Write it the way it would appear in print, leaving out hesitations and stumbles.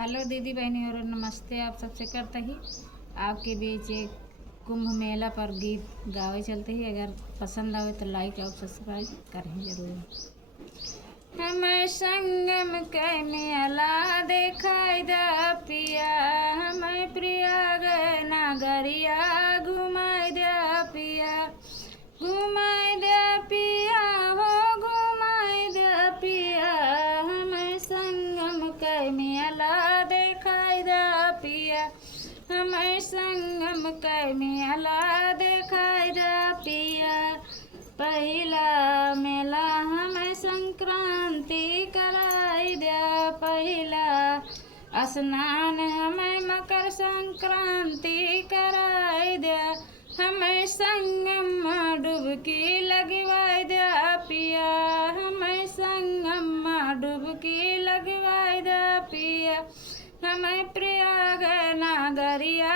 Hello दीदी बहनी और नमस्ते। आप सबसे करते ही आपके बीच एक कुंभ मेला पर गीत गावे चलते ही। अगर पसंद आवे तो लाइक और सब्सक्राइब करें जरूर। हमें संगम के मेला देखाई द पिया, हमें प्रयाग नगरिया घुमाई द पिया, घुमाई द पिया हो घुमाई द पिया, हमें संगम के मेला देखाई द पिया, हमें संगम के मेला देखाई द पिया। पहिला मेला हमें संक्रांति कराई दे, पहिला स्नान हमें मकर संक्रांति कराई दे, हमें संगम में डुबकी लगवाई दे पिया, हमें संगम में डुबकी लगवाई दे पिया, हमें प्रयाग नगरिया